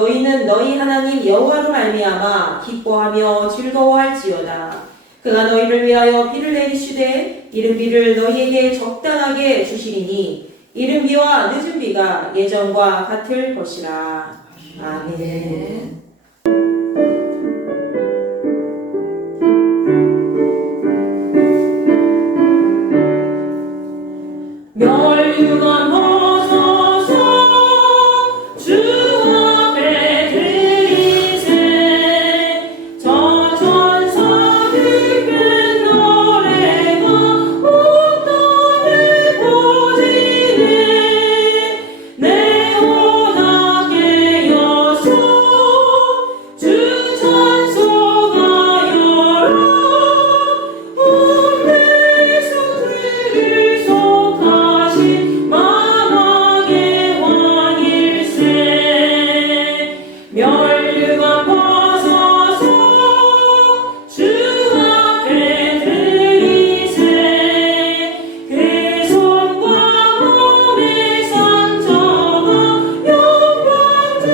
너희는 너희 하나님 여호와로 말미암아 기뻐하며 즐거워할지어다. 그가 너희를 위하여 비를 내리시되 이른 비를 너희에게 적당하게 주시리니 이른 비와 늦은 비가 예전과 같을 것이라. 아멘. 멸류관 벗어서 주 앞에 드리세. 저 천사들 큰 노래가 온 땅에 퍼지네. 내 혼악에 여서 주 찬송하여라. 온 백성들을 속하신 만왕의 왕일세. 멸류관 벗어서 주 앞에 드리세. 그의 손과 몸의 상처가 영광 등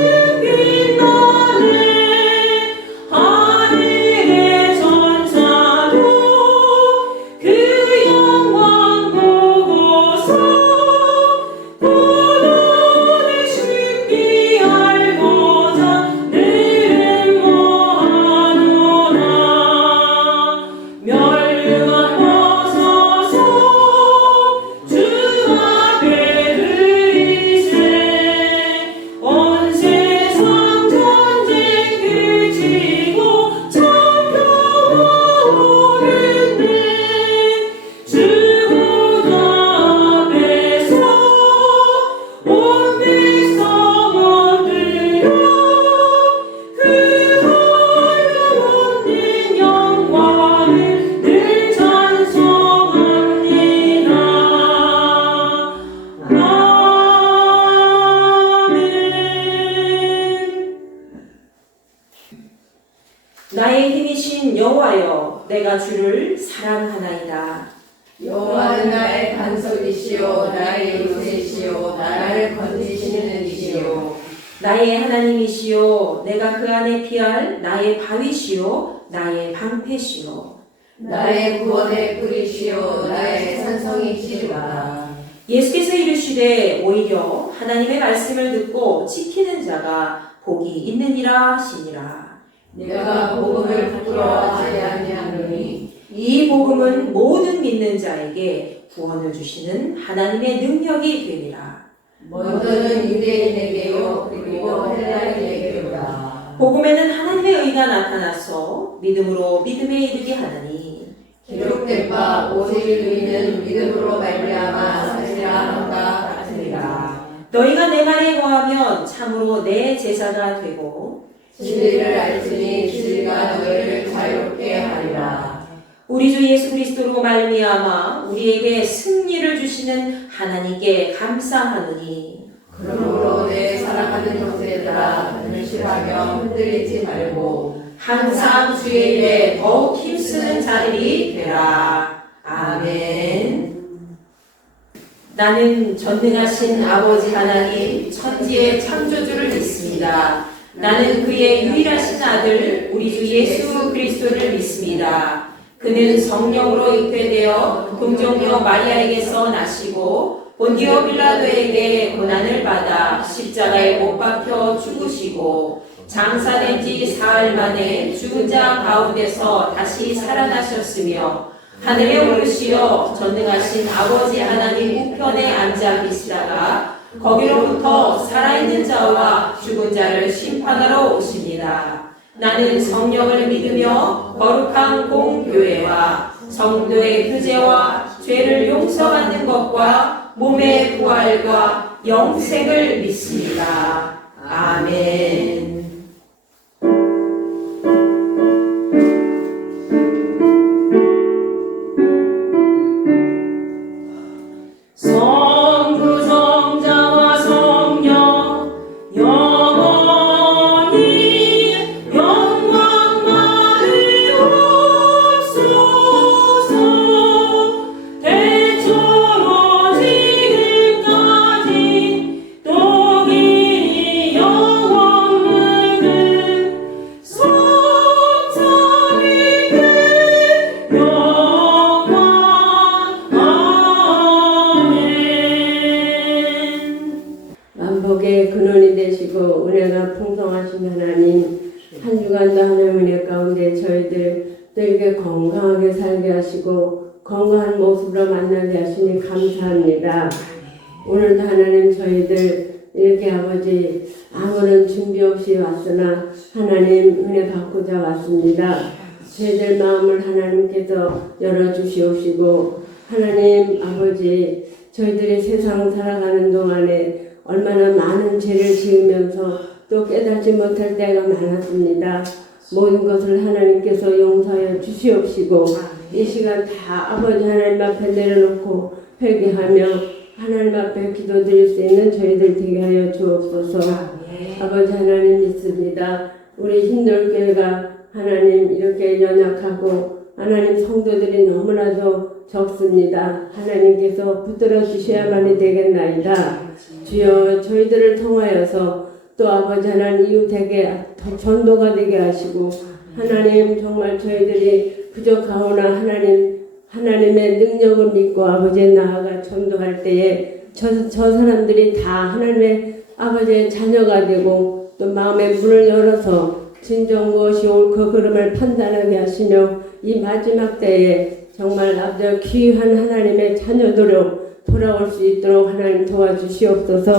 빛나네. 하늘의 천사도 그 영광 보고서 고난을 쉽게 알고자 늘 모아노라. 멸류관 벗어서 주 앞에 드리세. 온 세상 전쟁 그치고 참겨오르네. 주보다 앞에서 온 백성 엎드려 그 하늘 없는 영광을 늘 찬송합니다. 아멘. 나의 힘이신 여호와여, 내가 주를 사랑하나이다. 여호와는 나의 반석이시요 나의 요새시요 나를 건지시는 이시요 나의 하나님이시요, 내가 그 안에 피할 나의 바위시요 나의 방패시요. 나의 구원의 뿌리시요 나의 산성이시로다. 예수께서 이르시되 오히려 하나님의 말씀을 듣고 지키는 자가 복이 있느니라 하시니라. 내가 복음을 부끄러워하지 아니하노니 이 복음은 모든 믿는 자에게 구원을 주시는 하나님의 능력이 되리라. 먼저는 유대인에게요 그리고 헬라인에게로다. 복음에는 하나님의 의가 나타나서 믿음으로 믿음에 이르게 하나니 기록된 바 오직 의인은 믿음으로 말미암아 사리라 함과 같으니라. 너희가 내 말에 거하면 참으로 내 제자가 되고 진리를 알지니 진리가 너희를 자유롭게 하리라. 우리 주 예수 그리스도로 말미암아 우리에게 승리를 주시는 하나님께 감사하노니 그러므로 내 사랑하는 형제들아 근실하며 흔들리지 말고 항상 주의 일에 더욱 힘쓰는 자들이 되라. 아멘. 나는 전능하신 아버지 하나님 천지의 창조주를 믿습니다. 나는 그의 유일하신 아들 우리 주 예수 그리스도를 믿습니다. 그는 성령으로 잉태되어 동정녀 마리아에게서 나시고 본디오 빌라도에게 고난을 받아 십자가에 못 박혀 죽으시고 장사된 지 사흘 만에 죽은 자 가운데서 다시 살아나셨으며 하늘에 오르시어 전능하신 아버지 하나님 우편에 앉아 계시다가 거기로부터 살아있는 자와 죽은 자를 심판하러 오십니다. 나는 성령을 믿으며 거룩한 공교회와 성도의 구제와 죄를 용서받는 것과 몸의 부활과 영생을 믿습니다. 아멘. 성부성자와 성령 영원히 영광 받으옵소서. 대초로 지금까지 또 길이 영원히 또 이렇게 건강하게 살게 하시고 건강한 모습으로 만나게 하시니 감사합니다. 오늘도 하나님 저희들 이렇게 아버지 아무런 준비 없이 왔으나 하나님 은혜 받고자 왔습니다. 저희들 마음을 하나님께서 열어주시옵시고 하나님 아버지 저희들이 세상 살아가는 동안에 얼마나 많은 죄를 지으면서 또 깨닫지 못할 때가 많았습니다. 모든 것을 하나님께서 용서하여 주시옵시고 이 시간 다 아버지 하나님 앞에 내려놓고 회개하며 하나님 앞에 기도드릴 수 있는 저희들 되게 하여 주옵소서. 아버지 하나님 믿습니다. 우리 흰돌교회가 하나님 이렇게 연약하고 하나님 성도들이 너무나도 적습니다. 하나님께서 붙들어 주셔야만이 되겠나이다. 주여 저희들을 통하여서 또 아버지 하나님 이웃에게 더 전도가 되게 하시고 하나님 정말 저희들이 부족하오나 하나님의 능력을 믿고 아버지의 나아가 전도할 때에 저 사람들이 다 하나님의 아버지의 자녀가 되고 또 마음의 문을 열어서 진정 무엇이 옳고 그름을 판단하게 하시며 이 마지막 때에 정말 아버지 귀한 하나님의 자녀들로 돌아올 수 있도록 하나님 도와주시옵소서.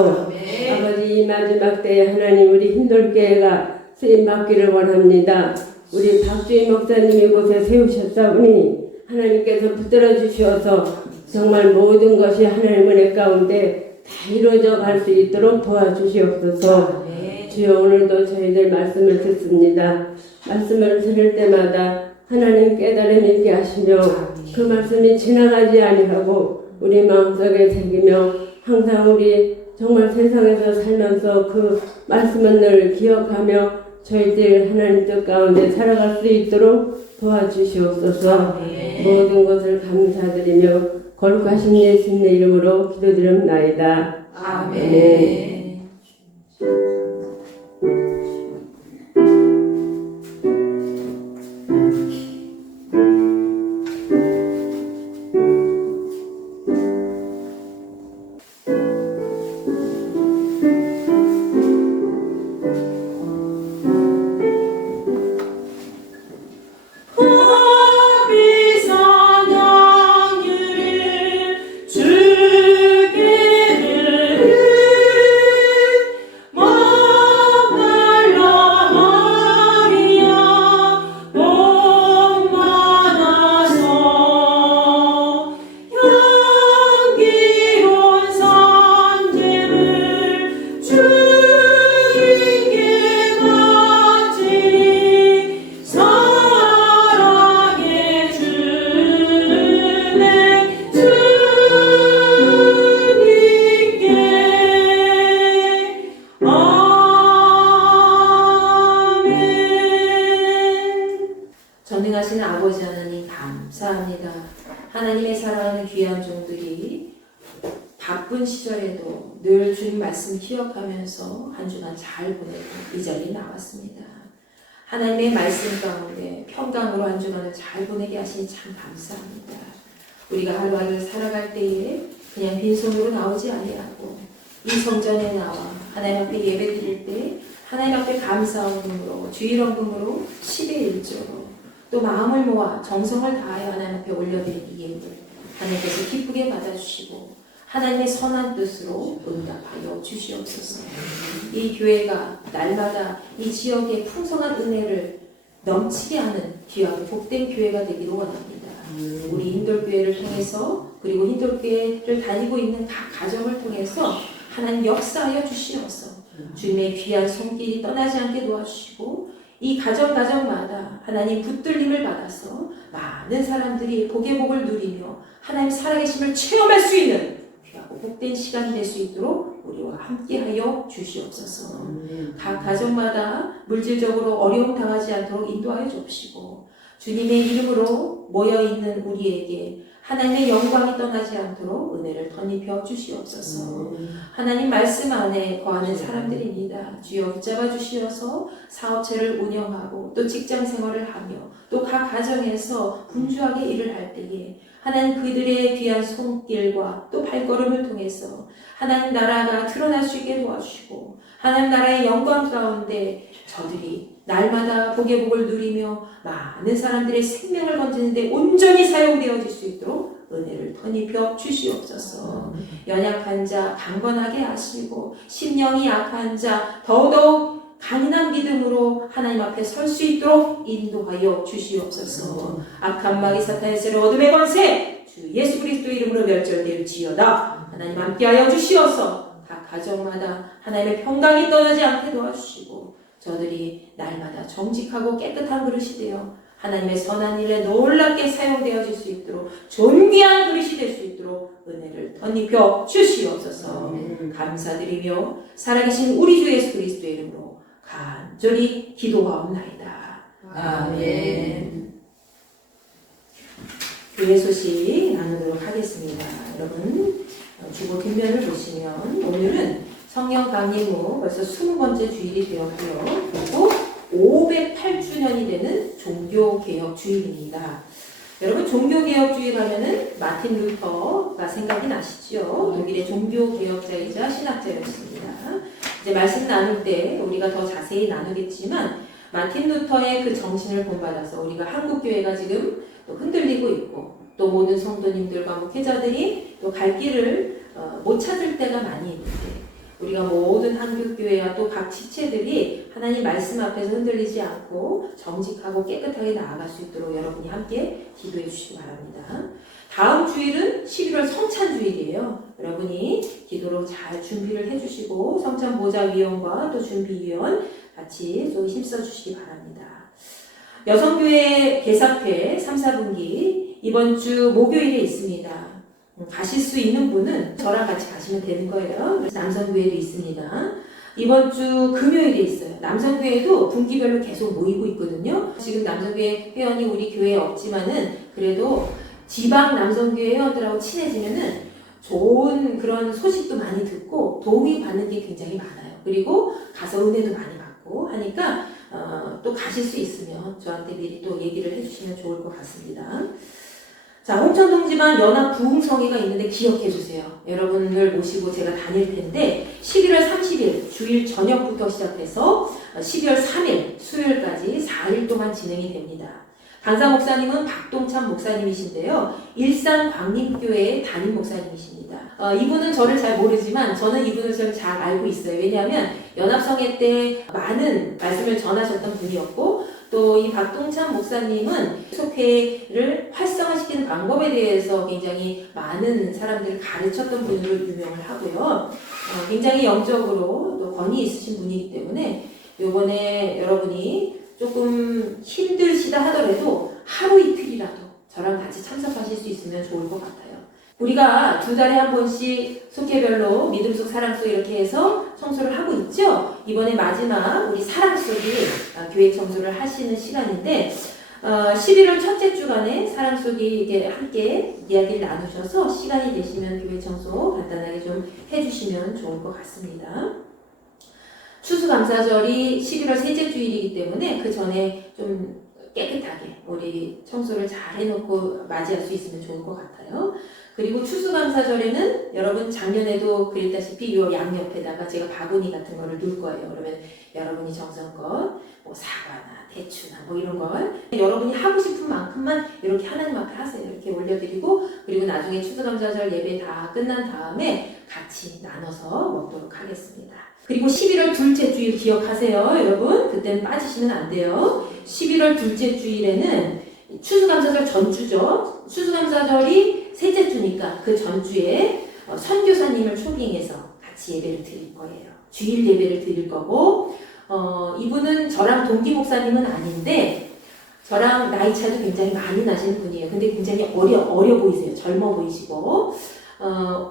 아버지 이 마지막 때에 하나님 우리 흰돌교회가 쓰임받기를 원합니다. 우리 박주희 목사님 이곳에 세우셨사오니 하나님께서 붙들어 주셔서 정말 모든 것이 하나님 은혜 가운데 다 이루어져 갈 수 있도록 도와주시옵소서. 주여 오늘도 저희들 말씀을 듣습니다. 말씀을 들을 때마다 하나님 깨달음 있게 하시며 그 말씀이 지나가지 아니하고 우리 마음속에 새기며 항상 우리 정말 세상에서 살면서 그 말씀을 늘 기억하며 저희들 하나님 뜻 가운데 살아갈 수 있도록 도와주시옵소서. 모든 것을 감사드리며 거룩하신 예수님의 이름으로 기도드립나이다. 아멘. 전능하신 아버지 하나님 감사합니다. 하나님의 사랑하는 귀한 종들이 바쁜 시절에도 늘 주님 말씀 기억하면서 한 주간 잘 보내고 이 자리에 나왔습니다. 하나님의 말씀 가운데 평강으로 한 주간을 잘 보내게 하시니 참 감사합니다. 우리가 하루하루 살아갈 때에 그냥 빈손으로 나오지 아니하고 이 성전에 나와 하나님 앞에 예배드릴 때 하나님 앞에 감사원금으로 주일원금으로 10의 1조로 또 마음을 모아 정성을 다하여 하나님 앞에 올려드린 이 예물 하나님께서 기쁘게 받아주시고 하나님의 선한 뜻으로 응답하여 주시옵소서. 이 교회가 날마다 이 지역의 풍성한 은혜를 넘치게 하는 귀하고 복된 교회가 되기를 원합니다. 우리 흰돌교회를 통해서 그리고 흰돌교회를 다니고 있는 각 가정을 통해서 하나님 역사하여 주시옵소서. 주님의 귀한 손길이 떠나지 않게 도와주시고 이 가정마다 하나님 붙들림을 받아서 많은 사람들이 복의 복을 누리며 하나님 살아계심을 체험할 수 있는 귀하고 복된 시간이 될 수 있도록 우리와 함께하여 주시옵소서. 각 가정마다 물질적으로 어려움 당하지 않도록 인도하여 주옵시고 주님의 이름으로 모여있는 우리에게 하나님의 영광이 떠나지 않도록 은혜를 덧입혀 주시옵소서. 하나님 말씀 안에 거하는 사람들입니다. 주여 붙잡아 주시어서 사업체를 운영하고 또 직장 생활을 하며 또 각 가정에서 분주하게 일을 할 때에 하나님 그들의 귀한 손길과 또 발걸음을 통해서 하나님 나라가 드러날 수 있게 도와주시고 하나님 나라의 영광 가운데 저들이 날마다 복의 복을 누리며 많은 사람들의 생명을 건지는데 온전히 사용되어질 수 있도록 은혜를 덧입혀 주시옵소서. 연약한 자 강건하게 하시고 심령이 약한 자 더더욱 강인한 믿음으로 하나님 앞에 설 수 있도록 인도하여 주시옵소서. 악한 마귀 사탄의 세력 어둠의 권세 주 예수 그리스도 이름으로 멸절되었지어다. 하나님 함께하여 주시어서 각 가정마다 하나님의 평강이 떠나지 않게 도와주시고 저들이 날마다 정직하고 깨끗한 그릇이 되어 하나님의 선한 일에 놀랍게 사용되어질 수 있도록 존귀한 그릇이 될 수 있도록 은혜를 덧입혀 주시옵소서. 감사드리며 살아계신 우리 주 예수 그리스도의 이름으로 간절히 기도하옵나이다. 아멘. 교회 소식 나누도록 하겠습니다. 여러분 주보 뒷면을 보시면 오늘은 성령 강림 후 벌써 20번째 주일이 되었고요. 그리고 508주년이 되는 종교개혁 주일입니다. 여러분 종교개혁 주일 하면은 마틴 루터가 생각이 나시죠? 독일의 종교개혁자이자 신학자였습니다. 이제 말씀 나눌 때 우리가 더 자세히 나누겠지만 마틴 루터의 그 정신을 본받아서 우리가 한국교회가 지금 또 흔들리고 있고 또 모든 성도님들과 목회자들이 또 갈 길을 못 찾을 때가 많이 있는데 우리가 모든 한국교회와 또 각 지체들이 하나님 말씀 앞에서 흔들리지 않고 정직하고 깨끗하게 나아갈 수 있도록 여러분이 함께 기도해 주시기 바랍니다. 다음 주일은 11월 성찬주일이에요. 여러분이 기도로 잘 준비를 해주시고 성찬보좌위원과 또 준비위원 같이 좀 힘써 주시기 바랍니다. 여성교회 개사회 3, 4분기 이번 주 목요일에 있습니다. 가실 수 있는 분은 저랑 같이 가시면 되는 거예요. 남성교회도 있습니다. 이번 주 금요일에 있어요. 남성교회도 분기별로 계속 모이고 있거든요. 지금 남성교회 회원이 우리 교회에 없지만은 그래도 지방 남성교회 회원들하고 친해지면은 좋은 그런 소식도 많이 듣고 도움이 받는 게 굉장히 많아요. 그리고 가서 은혜도 많이 받고 하니까 또 가실 수 있으면 저한테 미리 또 얘기를 해주시면 좋을 것 같습니다. 자, 홍천동지만 연합 부흥성회가 있는데 기억해 주세요. 여러분을 모시고 제가 다닐 텐데 11월 30일 주일 저녁부터 시작해서 12월 3일 수요일까지 4일 동안 진행이 됩니다. 강사 목사님은 박동찬 목사님이신데요. 일산 광림교회의 담임 목사님이십니다. 이분은 저를 잘 모르지만 저는 이분을 좀 잘 알고 있어요. 왜냐하면 연합성회 때 많은 말씀을 전하셨던 분이었고 또 이 박동찬 목사님은 속회를 활성화시키는 방법에 대해서 굉장히 많은 사람들을 가르쳤던 분으로 유명을 하고요. 굉장히 영적으로 또 권위 있으신 분이기 때문에 이번에 여러분이 조금 힘드시다 하더라도 하루 이틀이라도 저랑 같이 참석하실 수 있으면 좋을 것 같아요. 우리가 2달에 한 번씩 속회별로 믿음 속 사랑 속 이렇게 해서 청소를 하고 있죠. 이번에 마지막 우리 사랑 속이 교회 청소를 하시는 시간인데 11월 첫째 주간에 사랑 속이 이게 함께 이야기를 나누셔서 시간이 되시면 교회 청소 간단하게 좀 해주시면 좋을 것 같습니다. 추수감사절이 11월 셋째 주일이기 때문에 그 전에 좀 깨끗하게 우리 청소를 잘 해놓고 맞이할 수 있으면 좋을 것 같아요. 그리고 추수감사절에는 여러분 작년에도 그랬다시피 요 양옆에다가 제가 바구니 같은 거를 놓을 거예요. 그러면 여러분이 정성껏 뭐 사과나 대추나 뭐 이런 걸 여러분이 하고 싶은 만큼만 이렇게 하나님 앞에 하세요. 이렇게 올려드리고 그리고 나중에 추수감사절 예배 다 끝난 다음에 같이 나눠서 먹도록 하겠습니다. 그리고 11월 둘째 주일 기억하세요. 여러분 그때는 빠지시면 안 돼요. 11월 둘째 주일에는 추수감사절 전주죠. 추수감사절이 셋째 주니까 그 전주에 선교사님을 초빙해서 같이 예배를 드릴 거예요. 주일 예배를 드릴 거고 이분은 저랑 동기 목사님은 아닌데 저랑 나이 차도 굉장히 많이 나시는 분이에요. 근데 굉장히 어려 보이세요. 젊어 보이시고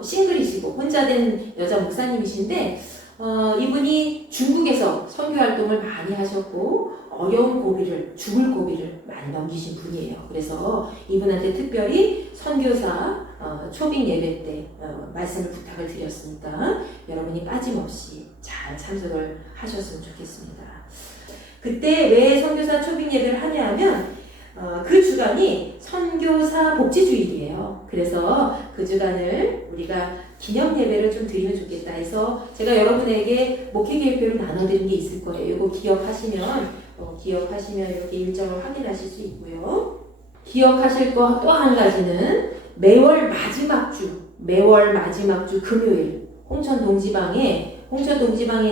싱글이시고 혼자 된 여자 목사님이신데 이분이 중국에서 선교 활동을 많이 하셨고 어려운 고비를 죽을 고비를 많이 넘기신 분이에요. 그래서 이분한테 특별히 선교사 초빙 예배 때 말씀을 부탁을 드렸으니까 여러분이 빠짐없이 잘 참석을 하셨으면 좋겠습니다. 그때 왜 선교사 초빙 예배를 하냐면 그 주간이 선교사 복지주일이에요. 그래서 그 주간을 우리가 기념 예배를 좀 드리면 좋겠다 해서 제가 여러분에게 목회계획표를 나눠드린 게 있을 거예요. 이거 기억하시면 기억하시면 이렇게 일정을 확인하실 수 있고요. 기억하실 거 또 한 가지는 매월 마지막 주 금요일 홍천 동지방에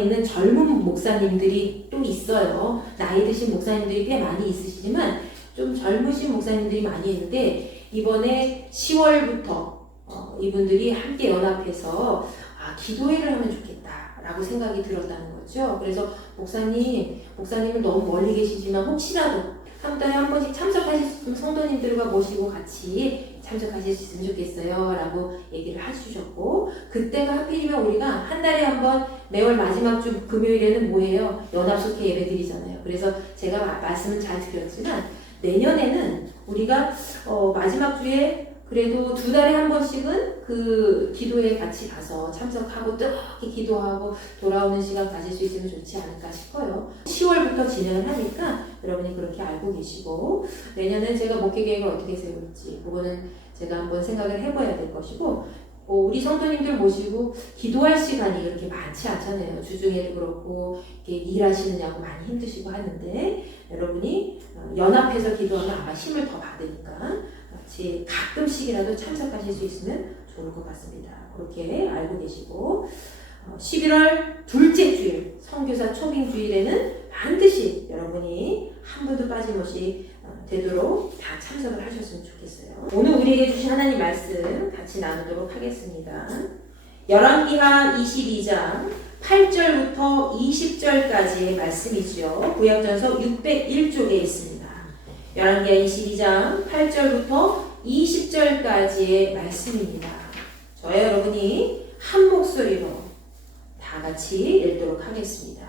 있는 젊은 목사님들이 또 있어요. 나이 드신 목사님들이 꽤 많이 있으시지만 좀 젊으신 목사님들이 많이 있는데 이번에 10월부터 이분들이 함께 연합해서 기도회를 하면 좋겠다라고 생각이 들었다는 거죠. 그래서 목사님은 너무 멀리 계시지만 혹시라도 한 달에 한 번씩 참석하실 수 있으면 성도님들과 모시고 같이 참석하실 수 있으면 좋겠어요 라고 얘기를 해주셨고, 그때가 하필이면 우리가 한 달에 한 번 매월 마지막 주 금요일에는 뭐예요? 연합속회 예배 드리잖아요. 그래서 제가 말씀을 잘 드렸지만 내년에는 우리가 마지막 주에 그래도 2달에 한 번씩은 그 기도회에 같이 가서 참석하고 뜨겁게 기도하고 돌아오는 시간 가질 수 있으면 좋지 않을까 싶어요. 10월부터 진행을 하니까 여러분이 그렇게 알고 계시고, 내년엔 제가 목회 계획을 어떻게 세울지 그거는 제가 한번 생각을 해봐야 될 것이고, 우리 성도님들 모시고 기도할 시간이 그렇게 많지 않잖아요. 주중에도 그렇고 이렇게 일하시느냐고 많이 힘드시고 하는데 여러분이 연합해서 기도하면 아마 힘을 더 받으니까 같이 가끔씩이라도 참석하실 수 있으면 좋을 것 같습니다. 그렇게 알고 계시고, 11월 둘째 주일 선교사 초빙 주일에는 반드시 여러분이 한 분도 빠짐없이 되도록 다 참석을 하셨으면 좋겠어요. 오늘 우리에게 주신 하나님 말씀 같이 나누도록 하겠습니다. 열왕기하 22장 8절부터 20절까지의 말씀이지요. 구약전서 601쪽에 있습니다. 열왕기하 22장 8절부터 20절까지의 말씀입니다. 저와 여러분이 한 목소리로 다 같이 읽도록 하겠습니다.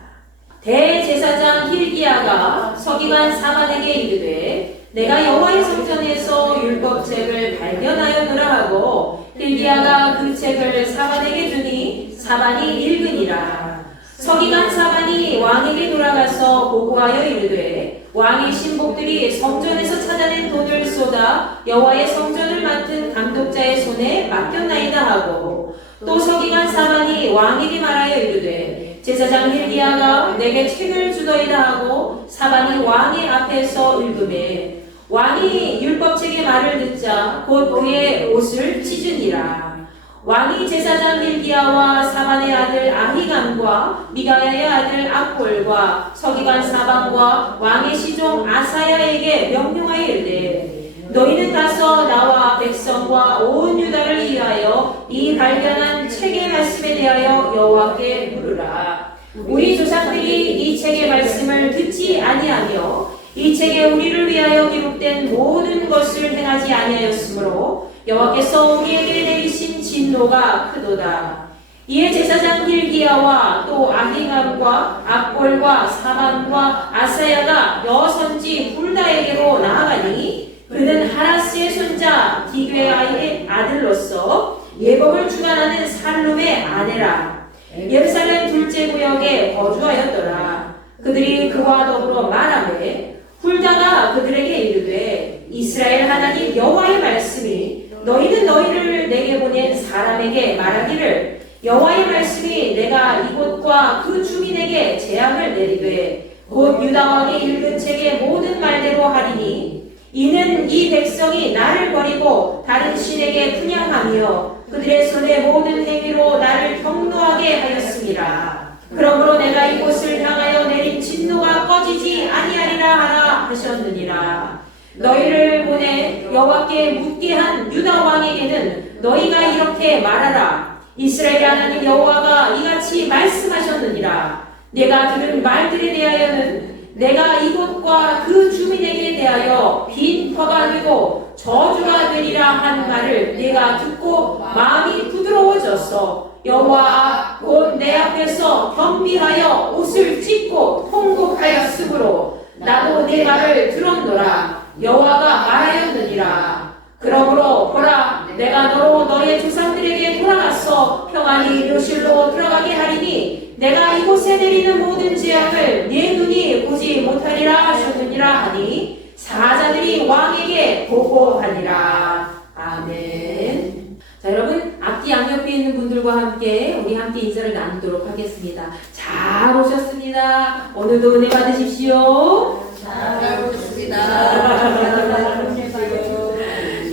대제사장 힐기야가 서기관 사반에게 이르되 내가 여호와의 성전에서 율법책을 발견하였노라 하고, 힐기야가 그 책을 사반에게 주니 사반이 읽으니라. 서기관 사반이 왕에게 돌아가서 보고하여 이르되 왕의 신복들이 성전에서 찾아낸 돈을 쏟아 여호와의 성전을 맡은 감독자의 손에 맡겼나이다 하고, 또 서기관 사반이 왕에게 말하여 이르되 제사장 힐기야가 내게 책을 주더이다 하고 사반이 왕의 앞에서 읽으매 왕이 율법책의 말을 듣자 곧 그의 옷을 찢으니라. 왕이 제사장 힐기야와 사반의 아들 아히감과 미가야의 아들 악볼과 서기관 사반과 왕의 시종 아사야에게 명령하여 이르되 너희는 가서 나와 백성과 온 유다를 위하여 이 발견한 책의 말씀에 대하여 여호와께 물으라. 우리 조상들이 이 책의 말씀을 듣지 아니하며 이 책에 우리를 위하여 기록된 모든 것을 행하지 아니하였으므로 여호와께서 우리에게 내리신 진노가 크도다. 이에 제사장 힐기야와 또 아히감과 악볼과 사반과 아사야가 여선지 훌다에게로 나아가니 그는 하라스의 손자 디괴아의 아들로서 예법을 주관하는 살룸의 아내라. 예루살렘 둘째 구역에 거주하였더라. 그들이 그와 더불어 말하매 훌다가 그들에게 이르되 이스라엘 하나님 여호와의 말씀이 너희는 너희를 내게 보낸 사람에게 말하기를 여호와의 말씀이 내가 이곳과 그 주민에게 재앙을 내리되 곧 유다 왕이 읽은 책의 모든 말대로 하리니 이는 이 백성이 나를 버리고 다른 신에게 분향하며 그들의 손의 모든 행위로 나를 경노하게 하였습니다. 그러므로 내가 이곳을 향하여 내린 진노가 꺼지지 아니하리라 하라 하셨느니라. 너희를 보내 여호와께 묻게 한 유다 왕에게는 너희가 이렇게 말하라. 이스라엘 하나님 여호와가 이같이 말씀하셨느니라. 내가 들은 말들에 대하여는 내가 이곳과 그 주민에게 대하여 빈터가 되고 저주가 되리라 한 말을 내가 듣고 마음이 부드러워졌어. 여호와 곧 내 앞에서 겸비하여 옷을 찢고 통곡하였으므로 나도 내 말을 들었노라. 여호와가 말하였느니라. 그러므로 보라, 내가 너로 너의 조상들에게 돌아가서 평안히 묘실로 들어가게 하리니 내가 이곳에 내리는 모든 재앙을 네 눈이 보지 못하리라 하셨느니라 하니 사자들이 왕에게 보고하니라. 아멘. 자, 여러분 앞뒤 양옆에 있는 분들과 함께 우리 함께 인사를 나누도록 하겠습니다. 잘 오셨습니다. 오늘도 은혜 받으십시오. 잘 보겠습니다.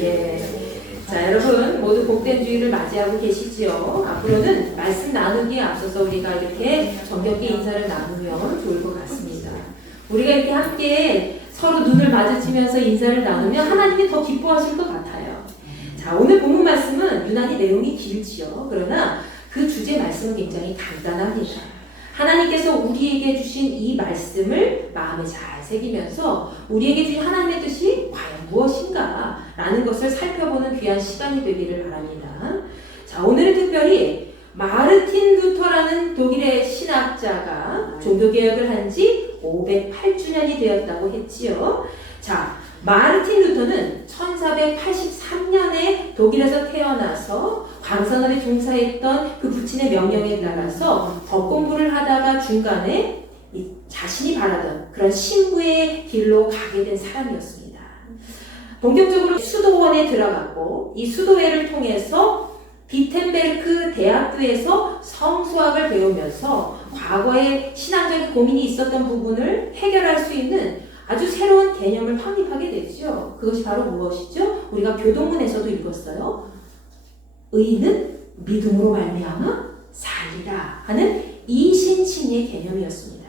예. 자, 여러분 모두 복된 주일을 맞이하고 계시지요. 앞으로는 말씀 나누기에 앞서서 우리가 이렇게 정겹게 인사를 나누면 좋을 것 같습니다. 우리가 이렇게 함께 서로 눈을 마주치면서 인사를 나누면 하나님이 더 기뻐하실 것 같아요. 자, 오늘 본문 말씀은 유난히 내용이 길지요. 그러나 그 주제 말씀은 굉장히 간단합니다. 하나님께서 우리에게 주신 이 말씀을 마음에 잘 새기면서 우리에게 주신 하나님의 뜻이 과연 무엇인가 라는 것을 살펴보는 귀한 시간이 되기를 바랍니다. 자, 오늘은 특별히 마르틴 루터라는 독일의 신학자가 종교개혁을 한 지 508주년이 되었다고 했지요. 자, 마르틴 루터는 1483년에 독일에서 태어나서 광산업에 종사했던 그 부친의 명령에 따라서 법 공부를 하다가 중간에 자신이 바라던 그런 신부의 길로 가게 된 사람이었습니다. 본격적으로 수도원에 들어갔고 이 수도회를 통해서 비텐베르크 대학교에서 성수학을 배우면서 과거에 신앙적인 고민이 있었던 부분을 해결할 수 있는 아주 새로운 개념을 확립하게 되죠. 그것이 바로 무엇이죠? 우리가 교동문에서도 읽었어요. 의인은 믿음으로 말미암아 살리라 하는 이신칭의 개념이었습니다.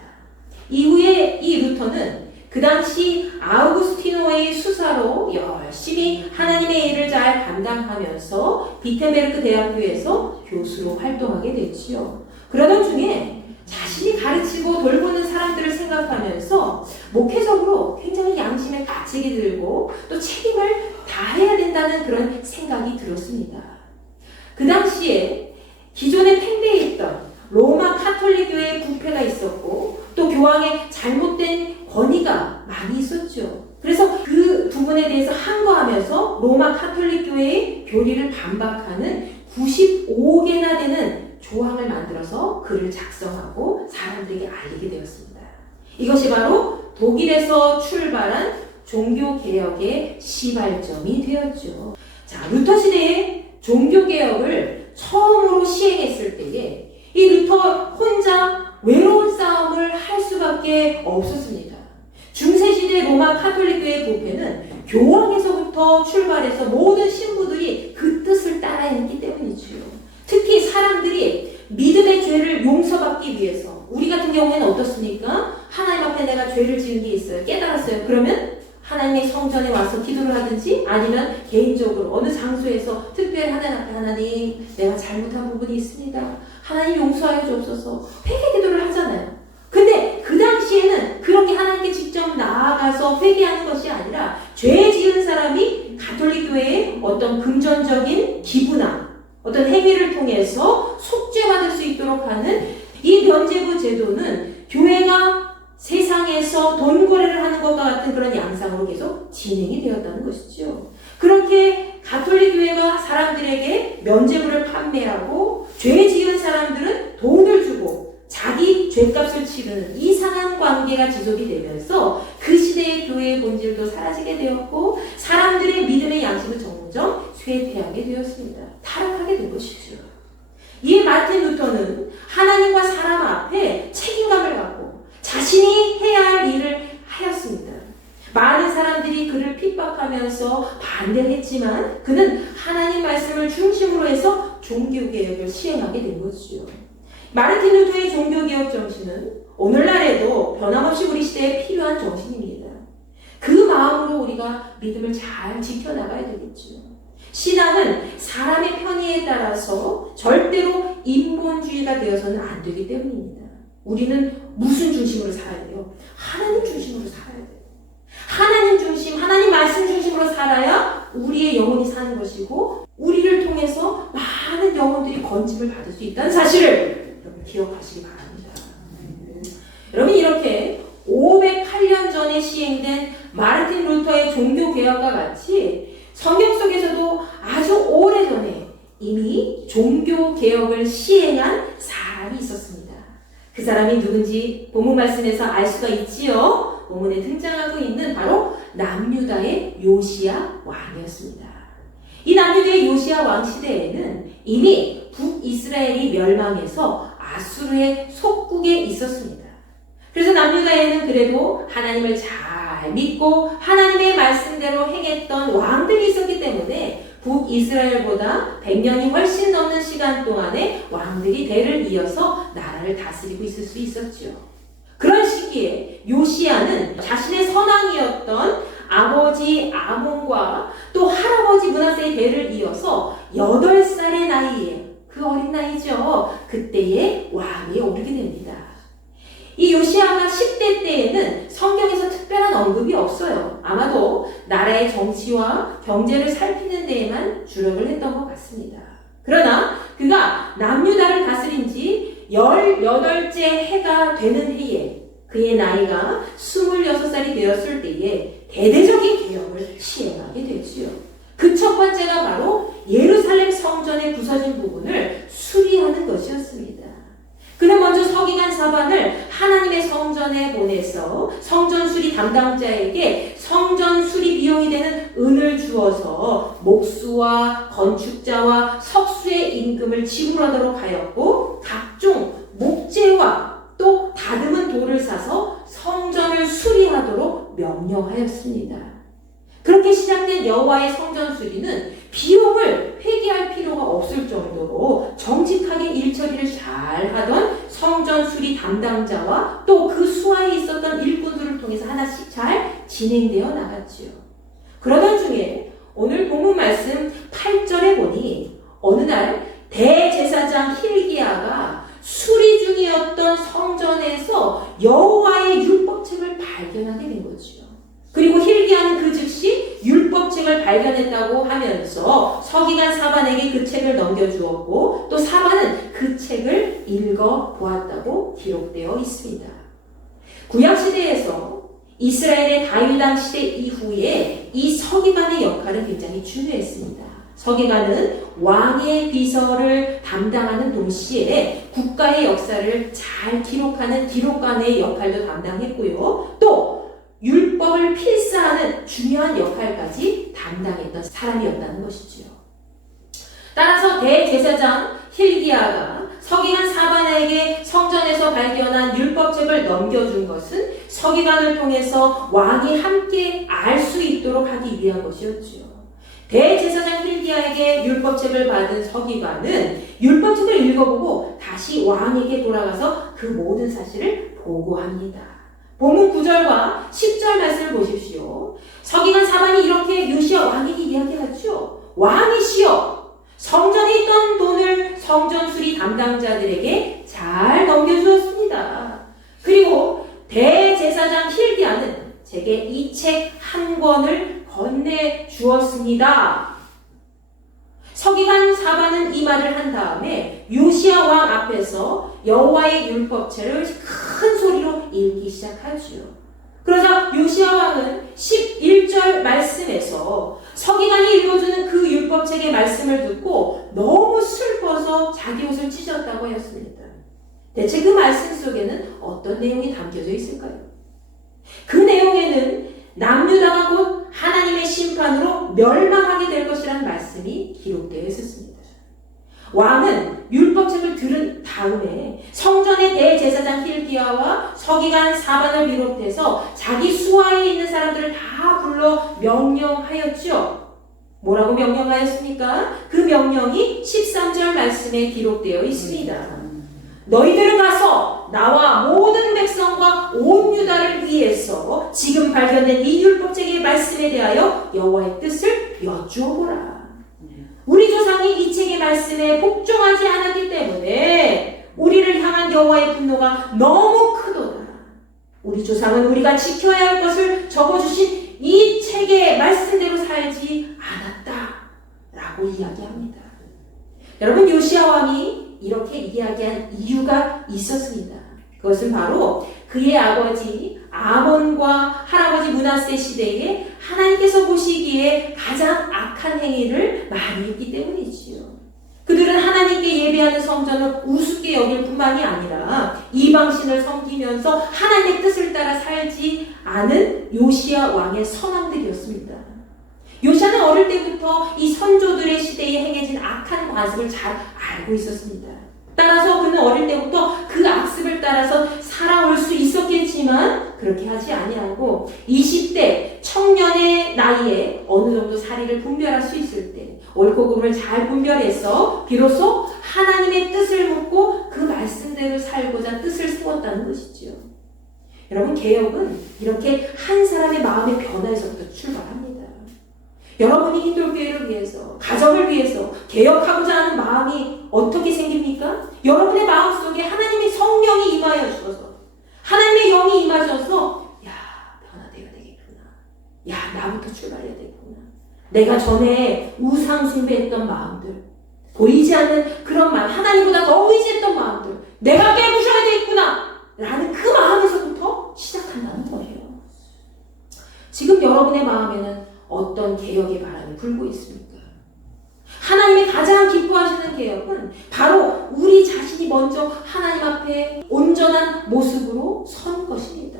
이후에 이 루터는 그 당시 아우구스티노의 수사로 열심히 하나님의 일을 잘 감당하면서 비텐베르크 대학교에서 교수로 활동하게 됐지요. 그러던 중에 자신이 가르치고 돌보는 사람들을 생각하면서 목회적으로 굉장히 양심에 가책이 들고 또 책임을 다해야 된다는 그런 생각이 들었습니다. 그 당시에 기존에 팽배했던 로마 카톨릭 교회의 부패가 있었고 또 교황의 잘못된 권위가 많이 있었죠. 그래서 그 부분에 대해서 항거하면서 로마 카톨릭 교회의 교리를 반박하는 95개나 되는 조항을 만들어서 글을 작성하고 사람들에게 알리게 되었습니다. 이것이 바로 독일에서 출발한 종교개혁의 시발점이 되었죠. 자, 루터 시대에 종교개혁을 처음으로 시행했을 때에 이 루터 혼자 외로운 싸움을 할 수밖에 없었습니다. 중세시대 로마 카톨릭교의 부패는 교황에서부터 출발해서 모든 신부들이 그 뜻을 따라했기 때문이지요. 특히 사람들이 믿음의 죄를 용서받기 위해서 우리 같은 경우에는 어떻습니까? 하나님 앞에 내가 죄를 지은 게 있어요. 깨달았어요. 그러면 하나님의 성전에 와서 기도를 하든지 아니면 개인적으로 어느 장소에서 특별히 하나님 앞에 하나님 내가 잘못한 부분이 있습니다. 하나님 용서하여 주옵소서 회개 기도를 하잖아요. 근데 그 당시에는 그렇게 하나님께 직접 나아가서 회개하는 것이 아니라 죄 지은 사람이 가톨릭 교회의 어떤 금전적인 기부나 어떤 행위를 통해서 속죄받을 수 있도록 하는 이 면죄부 제도는 교회가 세상에서 돈 거래를 하는 것과 같은 그런 양상으로 계속 진행이 되었다는 것이죠. 그렇게 가톨릭 교회가 사람들에게 면죄부를 판매하고 죄 지은 사람들은 돈을 주고 자기 죄값을 치르는 이상한 관계가 지속이 되면서 그 시대의 교회의 본질도 사라지게 되었고 사람들의 믿음의 양식은 점점 쇠퇴하게 되었습니다. 타락하게 된 것이죠. 이에 마틴 루터는 하나님과 사람 앞에 책임감을 갖고 자신이 해야 할 일을 하였습니다. 많은 사람들이 그를 핍박하면서 반대했지만 그는 하나님 말씀을 중심으로 해서 종교개혁을 시행하게 된 것이죠. 마르틴 루터의 종교개혁 정신은 오늘날에도 변함없이 우리 시대에 필요한 정신입니다. 그 마음으로 우리가 믿음을 잘 지켜나가야 되겠죠. 신앙은 사람의 편의에 따라서 절대로 인본주의가 되어서는 안 되기 때문입니다. 우리는 무슨 중심으로 살아야 돼요? 하나님 중심으로 살아야 돼요. 하나님 중심, 하나님 말씀 중심으로 살아야 우리의 영혼이 사는 것이고 우리를 통해서 많은 영혼들이 건짐을 받을 수 있다는 사실을 여러분 기억하시기 바랍니다. 여러분 이렇게 508년 전에 시행된 마르틴 루터의 종교개혁과 같이 성경 속에서도 아주 오래전에 이미 종교개혁을 시행한 사람이 있었습니다. 그 사람이 누군지 본문 말씀에서 알 수가 있지요. 본문에 등장하고 있는 바로 남유다의 요시야 왕이었습니다. 이 남유다의 요시야 왕 시대에는 이미 북이스라엘이 멸망해서 아수르의 속국에 있었습니다. 그래서 남유다에는 그래도 하나님을 잘 믿고 하나님의 말씀대로 행했던 왕들이 있었기 때문에 북이스라엘보다 100년이 훨씬 넘는 시간 동안에 왕들이 대를 이어서 나라를 다스리고 있을 수 있었죠. 그런 시기에 요시야는 자신의 선왕이었던 아버지 아몬과 또 할아버지 므낫세의 대를 이어서 8살의 나이에, 그 어린 나이죠. 그때에 왕위에 오르게 됩니다. 이 요시야가 10대 때에는 성경에서 특별한 언급이 없어요. 아마도 나라의 정치와 경제를 살피는 데에만 주력을 했던 것 같습니다. 그러나 그가 남유다를 다스린 지 18째 해가 되는 해에 그의 나이가 26살이 되었을 때에 대대적인 개혁을 시행하게 되지요. 그 첫 번째가 바로 예루살렘 성전의 부서진 부분을 수리하는 것이었습니다. 그는 먼저 서기관 사반을 하나님의 성전에 보내서 성전 수리 담당자에게 성전 수리 비용이 되는 은을 주어서 목수와 건축자와 석수의 임금을 지불하도록 하였고 각종 목재와 또 다듬은 돌을 사서 성전을 수리하도록 명령하였습니다. 그렇게 시작된 여호와의 성전 수리는 비용을 회개할 필요가 없을 정도로 정직하게 일처리를 잘 하던 성전 수리 담당자와 또 그 수하에 있었던 일꾼들을 통해서 하나씩 잘 진행되어 나갔지요. 그러던 중에 오늘 본문 말씀 8절에 보니 어느 날 대제사장 힐기야가 수리 중이었던 성전에서 여호와의 율법책을 발견하게 된 거지요. 그리고 힐기야는 그 즉시 율법책을 발견했다고 하면서 서기관 사반에게 그 책을 넘겨주었고 또 사반은 그 책을 읽어보았다고 기록되어 있습니다. 구약시대에서 이스라엘의 다윗왕 시대 이후에 이 서기관의 역할은 굉장히 중요했습니다. 서기관은 왕의 비서를 담당하는 동시에 국가의 역사를 잘 기록하는 기록관의 역할도 담당했고요. 또 율법을 필사하는 중요한 역할까지 담당했던 사람이었다는 것이지요. 따라서 대제사장 힐기야가 서기관 사반에게 성전에서 발견한 율법책을 넘겨준 것은 서기관을 통해서 왕이 함께 알 수 있도록 하기 위한 것이었지요. 대제사장 힐기야에게 율법책을 받은 서기관은 율법책을 읽어보고 다시 왕에게 돌아가서 그 모든 사실을 보고합니다. 본문 9절과 10절 말씀을 보십시오. 서기관 사반이 이렇게 요시야 왕에게 이야기하죠. 왕이시여, 성전에 있던 돈을 성전 수리 담당자들에게 잘 넘겨주었습니다. 그리고 대제사장 힐기야는 제게 이 책 한 권을 건네주었습니다. 서기관 사반은 이 말을 한 다음에 요시야 왕 앞에서 여호와의 율법책을 큰 소리로 읽기 시작하지요. 그러자 요시야 왕은 11절 말씀에서 서기관이 읽어주는 그 율법책의 말씀을 듣고 너무 슬퍼서 자기 옷을 찢었다고 하였습니다. 대체 그 말씀 속에는 어떤 내용이 담겨져 있을까요? 그 내용에는 남유다가 곧 하나님의 심판으로 멸망하게 될 것이라는 말씀이 기록되어 있었습니다. 왕은 율법책을 들은 다음에 성전의 대제사장 힐기야와 서기관 사반을 비롯해서 자기 수하에 있는 사람들을 다 불러 명령하였죠. 뭐라고 명령하였습니까? 그 명령이 13절 말씀에 기록되어 있습니다. 너희들은 가서 나와 모든 백성과 온 유다를 위해서 지금 발견된 이 율법책의 말씀에 대하여 여호와의 뜻을 여쭈어보라. 우리 조상이 이 책의 말씀에 복종하지 않았기 때문에 우리를 향한 여호와의 분노가 너무 크도다. 우리 조상은 우리가 지켜야 할 것을 적어주신 이 책의 말씀대로 살지 않았다 라고 이야기합니다. 여러분, 요시야 왕이 이렇게 이야기한 이유가 있었습니다. 그것은 바로 그의 아버지 아몬과 할아버지 므낫세 시대에 하나님께서 보시기에 가장 악한 행위를 많이 했기 때문이지요. 그들은 하나님께 예배하는 성전을 우습게 여길 뿐만이 아니라 이방신을 섬기면서 하나님의 뜻을 따라 살지 않은 요시야 왕의 선왕들이었습니다. 요시야는 어릴 때부터 이 선조들의 시대에 행해진 악한 관습을 잘 알고 있었습니다. 따라서 그는 어릴 때부터 그 악습을 따라서 살아올 수 있었겠지만 그렇게 하지 아니하고 20대 청년의 나이에 어느 정도 사리를 분별할 수 있을 때 옳고 그름을 잘 분별해서 비로소 하나님의 뜻을 묻고 그 말씀대로 살고자 뜻을 세웠다는 것이지요. 여러분, 개혁은 이렇게 한 사람의 마음의 변화에서부터 출발합니다. 여러분이 힌돌교회를 위해서, 가정을 위해서 개혁하고자 하는 마음이 어떻게 생깁니까? 여러분의 마음속에 하나님의 성령이 임하여 주셔서, 하나님의 영이 임하셔서 야, 변화돼야 되겠구나. 야, 나부터 출발해야 되겠구나. 내가 전에 우상 숭배했던 마음들, 보이지 않는 그런 마음, 하나님보다 더 의지했던 마음들, 내가 깨부셔야 되겠구나 라는 그 마음에서부터 시작한다는 거예요. 지금 여러분의 마음에는 어떤 개혁의 바람이 불고 있습니까? 하나님이 가장 기뻐하시는 개혁은 바로 우리 자신이 먼저 하나님 앞에 온전한 모습으로 선 것입니다.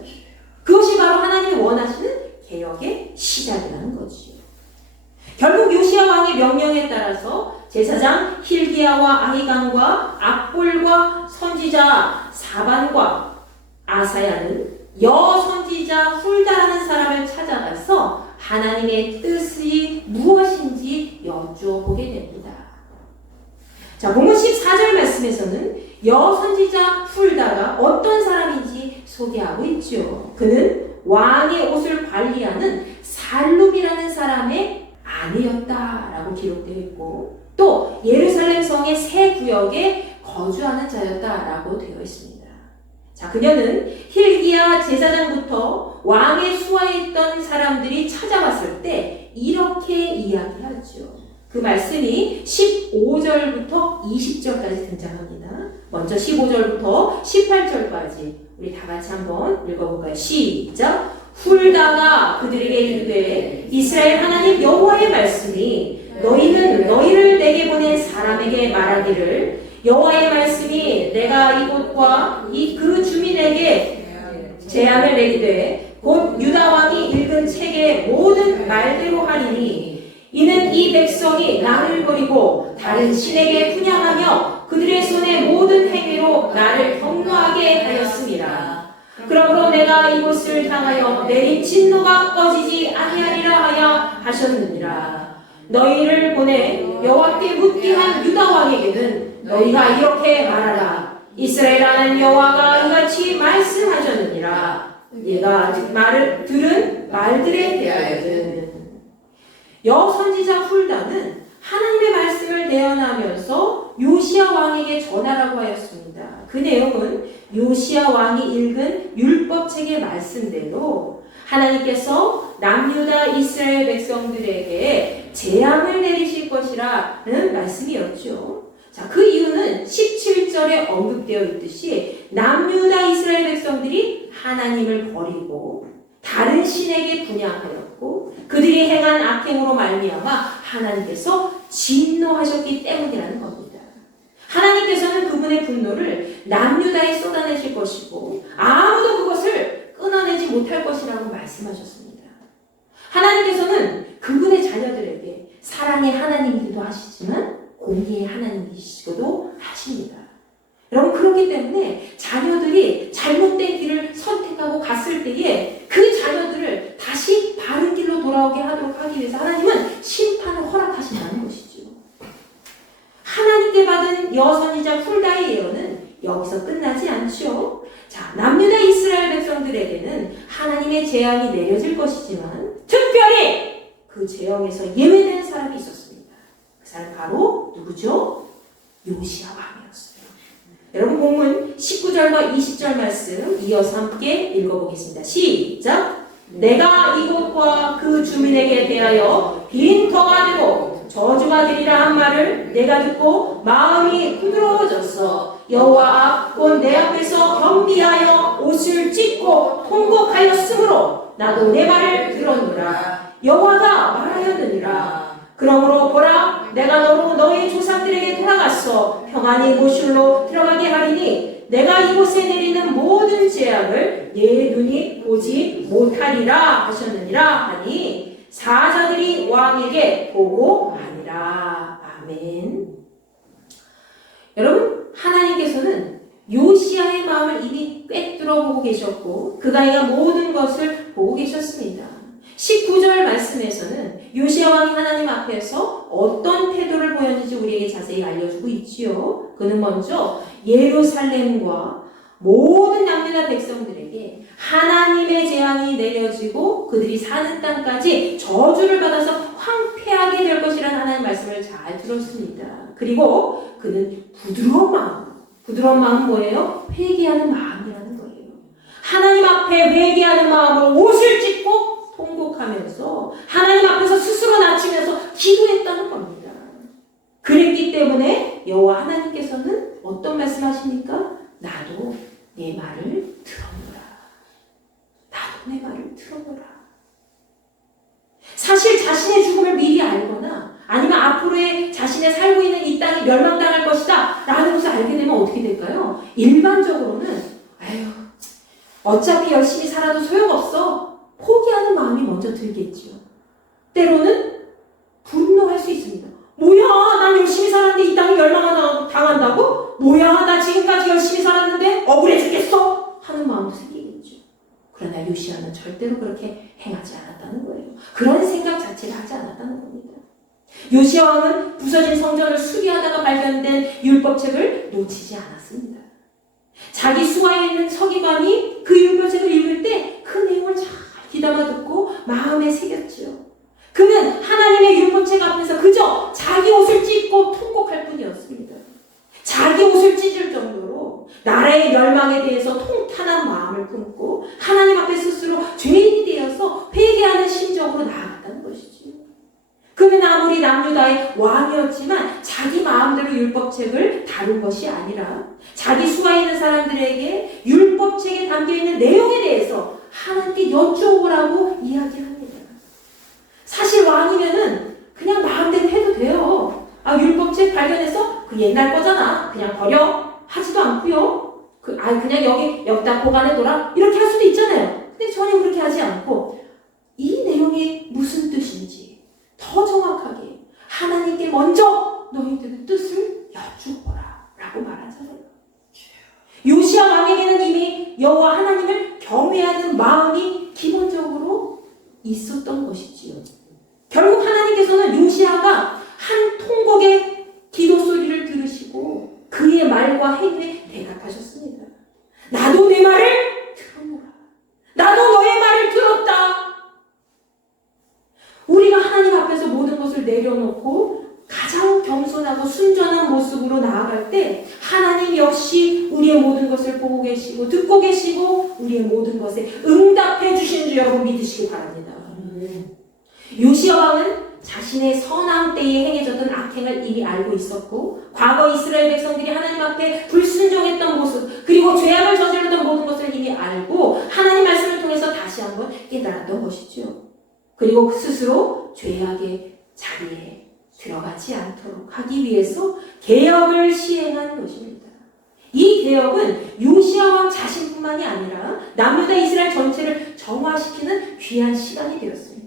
그것이 바로 하나님이 원하시는 개혁의 시작이라는 거지요. 결국 요시야 왕의 명령에 따라서 제사장 hil기야와 아히감과 악볼과 선지자 사반과 아사야는 여선지자 훌다라는 사람을 찾아가서 하나님의 뜻이 무엇인지 여쭈어보게 됩니다. 자, 본문 14절 말씀에서는 여선지자 훌다가 어떤 사람인지 소개하고 있죠. 그는 왕의 옷을 관리하는 살룸이라는 사람의 아내였다라고 기록되어 있고 또 예루살렘 성의 세 구역에 거주하는 자였다라고 되어 있습니다. 자, 그녀는 hil기야 제사장부터 왕의 수하에 있던 사람들이 찾아왔을 때 이렇게 이야기하죠. 그 말씀이 15절부터 20절까지 등장합니다. 먼저 15절부터 18절까지 우리 다 같이 한번 읽어볼까요? 시작! 훌다가 그들에게 이르되 이스라엘 하나님 여호와의 말씀이 너희는 너희를 내게 보낸 사람에게 말하기를 여호와의 말씀이 내가 이곳과 그 주민에게 재앙을 내리되 곧 유다 왕이 읽은 책의 모든 말대로 하리니 이는 이 백성이 나를 버리고 다른 신에게 분향하며 그들의 손의 모든 행위로 나를 경노하게 하였습니다. 그러므로 내가 이곳을 향하여 내린 진노가 꺼지지 아니하리라 하여 하셨느니라. 너희를 보내 여호와께 묻게 한 유다 왕에게는 너희가 이렇게 말하라. 이스라엘 하나님 여호와가 이같이 말씀하셨느니라. 네가 말을 들은 말들에 대하여는 여선지자 훌다는 하나님의 말씀을 내어나면서 요시야 왕에게 전하라고 하였습니다. 그 내용은 요시야 왕이 읽은 율법책의 말씀대로 하나님께서 남유다 이스라엘 백성들에게 재앙을 내리실 것이라는 말씀이었죠. 자, 그 이유는 17절에 언급되어 있듯이 남유다 이스라엘 백성들이 하나님을 버리고 다른 신에게 분향하였고 그들이 행한 악행으로 말미암아 하나님께서 진노하셨기 때문이라는 겁니다. 하나님께서는 그분의 분노를 남유다에 쏟아내실 것이고 아무도 그것을 끊어내지 못할 것이라고 말씀하셨습니다. 하나님께서는 그분의 자녀들에게 사랑의 하나님이기도 하시지만 공의의 하나님이시기도 하십니다. 여러분, 그렇기 때문에 자녀들이 잘못된 길을 선택하고 갔을 때에 그 자녀들을 다시 바른 길로 돌아오게 하도록 하기 위해서 하나님은 심판을 허락하신다는 것이죠. 하나님께 받은 여선지자 훌다의 예언은 여기서 끝나지 않죠. 자, 남유다 이스라엘 백성들에게는 하나님의 재앙이 내려질 것이지만 특별히 그 재앙에서 예외되는 사람이 있었습니다. 그 사람 바로 누구죠? 요시야 왕이었어요. 여러분, 본문 19절과 20절 말씀 이어서 함께 읽어보겠습니다. 시작! 내가 이곳과 그 주민에게 대하여 빈터가 되고 저주가 되리라 한 말을 내가 듣고 마음이 부드러워졌어. 여호와 앞 곧 내 앞에서 겸비하여 옷을 찢고 통곡하였으므로 나도 내 말을 들었노라. 여호와가 말하였느니라. 그러므로 보라, 내가 너로 너희 조상들에게 돌아갔어 평안히 모슐로 들어가게 하리니 내가 이곳에 내리는 모든 재앙을 예 눈이 보지 못하리라 하셨느니라 하니 사자들이 왕에게 보고하니라. 아멘. 여러분, 하나님께서는 요시야의 마음을 이미 꿰뚫어 보고 계셨고 그가 이가 모든 것을 보고 계셨습니다. 19절 말씀에서는 요시야 왕이 하나님 앞에서 어떤 태도를 보였는지 우리에게 자세히 알려주고 있지요. 그는 먼저 예루살렘과 모든 남유다 백성들에게 하나님의 재앙이 내려지고 그들이 사는 땅까지 저주를 받아서 황폐하게 될 것이라는 하나님의 말씀을 잘 들었습니다. 그리고 그는 부드러운 마음은 뭐예요? 회개하는 마음이라는 거예요. 하나님 앞에 회개하는 마음으로 옷을 찢고 통곡하면서 하나님 앞에서 스스로 낮추면서 기도했다는 겁니다. 그랬기 때문에 여호와 하나님께서는 어떤 말씀하십니까? 나도 내 말을 들어보라. 나도 내 말을 들어보라. 사실 자신의 죽음을 미리 알거나 아니면 앞으로의 자신의 살고 있는 이 땅이 멸망당할 것이다 라는 것을 알게 되면 어떻게 될까요? 일반적으로는 어차피 열심히 살아도 소용없어. 포기하는 마음이 먼저 들겠지요. 때로는 분노할 수 있습니다. 뭐야, 난 열심히 살았는데 이 땅이 멸망당한다고? 뭐야, 나 지금까지 열심히 살았는데 억울해 죽겠어? 하는 마음도 생기겠죠. 그러나 요시야는 절대로 그렇게 행하지 않았다는 거예요. 그런 생각 자체를 하지 않았다는 겁니다. 요시야 왕은 부서진 성전을 수리하다가 발견된 율법책을 놓치지 않았습니다. 자기 수하에 있는 서기관이 그 율법책을 읽을 때 그 내용을 잘 귀담아 듣고 마음에 새겼지요. 그는 하나님의 율법책 앞에서 그저 자기 옷을 찢고 통곡할 뿐이었습니다. 자기 옷을 찢을 정도로 나라의 멸망에 대해서 통탄한 마음을 품고 하나님 앞에 스스로 죄인이 되어서 회개하는 심정으로 나아갔다는 것이지요. 그는 아무리 남유다의 왕이었지만 자기 마음대로 율법책을 다룬 것이 아니라 자기 수하에 있는 사람들에게 율법책에 담겨있는 내용에 대해서 하나님께 여쭤보라고 이야기합니다. 사실 왕이면은 그냥 마음대로 해도 돼요. 율법책 발견해서 그 옛날 거잖아. 그냥 버려. 하지도 않고요. 그냥 여기다 보관해둬라. 이렇게 할 수도 있잖아요. 근데 전혀 그렇게 하지 않고 이 내용이 무슨 뜻인지 더 정확하게 하나님께 먼저 너희들의 뜻을 여쭈어라 라고 말하잖아요. 요시야 왕에게는 이미 여호와 하나님을 경외하는 마음이 기본적으로 있었던 것이지요. 결국 하나님께서는 요시야가 한 통곡의 기도 소리를 들으시고 그의 말과 행위에 대답하셨습니다. 나도 내 말을 들어보라. 나도 너의 말을 들었다. 우리가 하나님 앞에서 모든 것을 내려놓고 가장 겸손하고 순전한 모습으로 나아갈 때 하나님 역시 우리의 모든 것을 보고 계시고 듣고 계시고 우리의 모든 것에 응답해 주신 줄 여러분 믿으시기 바랍니다. 요시야 왕은 자신의 선왕 때에 행해졌던 악행을 이미 알고 있었고 과거 이스라엘 백성들이 하나님 앞에 불순종했던 모습 그리고 죄악을 저질렀던 모든 것을 이미 알고 하나님 말씀을 통해서 다시 한번 깨달았던 것이죠. 그리고 스스로 죄악의 자리에 들어가지 않도록 하기 위해서 개혁을 시행한 것입니다. 이 개혁은 요시야 왕 자신뿐만이 아니라 남유다 이스라엘 전체를 정화시키는 귀한 시간이 되었습니다.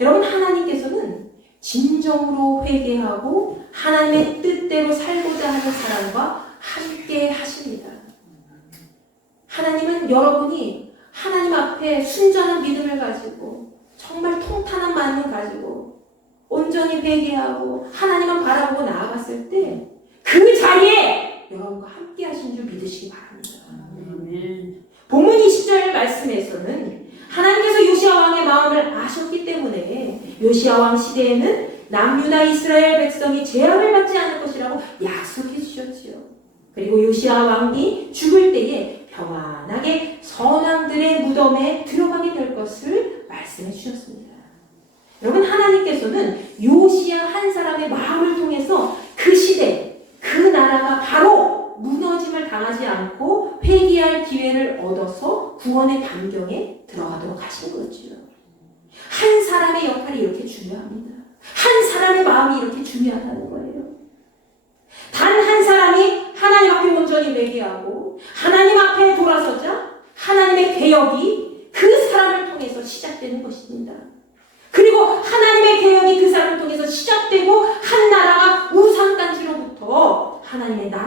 여러분, 하나님께서는 진정으로 회개하고 하나님의 뜻대로 살고자 하는 사람과 함께 하십니다. 하나님은 여러분이 하나님 앞에 순전한 믿음을 가지고 정말 통탄한 마음을 가지고 온전히 회개하고 하나님만 바라보고 나아갔을 때 그 자리에 여러분과 함께 하신 줄 믿으시기 바랍니다. 본문 20절 말씀에서는 하나님께서 요시야 왕의 마음을 아셨기 때문에 요시야 왕 시대에는 남유다 이스라엘 백성이 재앙을 받지 않을 것이라고 약속해 주셨지요. 그리고 요시야 왕이 죽을 때에 평안하게 선왕들의 무덤에 들어가게 될 것을 말씀해 주셨습니다. 여러분, 하나님께서는 요시야 한 사람의 마음을 통해서 그 시대, 그 나라가 바로 무너짐을 당하지 않고 회개할 기회를 얻어서 구원의 반경에 들어가도록 하신 거죠. 한 사람의 역할이 이렇게 중요합니다. 한 사람의 마음이 이렇게 중요하다는 거예요. 단 한 사람이 하나님 앞에 온전히 회개하고 하나님 앞에 돌아서자 하나님의 개혁이 그 사람을 통해서 시작되는 것입니다. 그리고 하나님의 개혁이 그 사람을 통해서 시작되고 한 나라가 우상단지로부터 하나님의 나라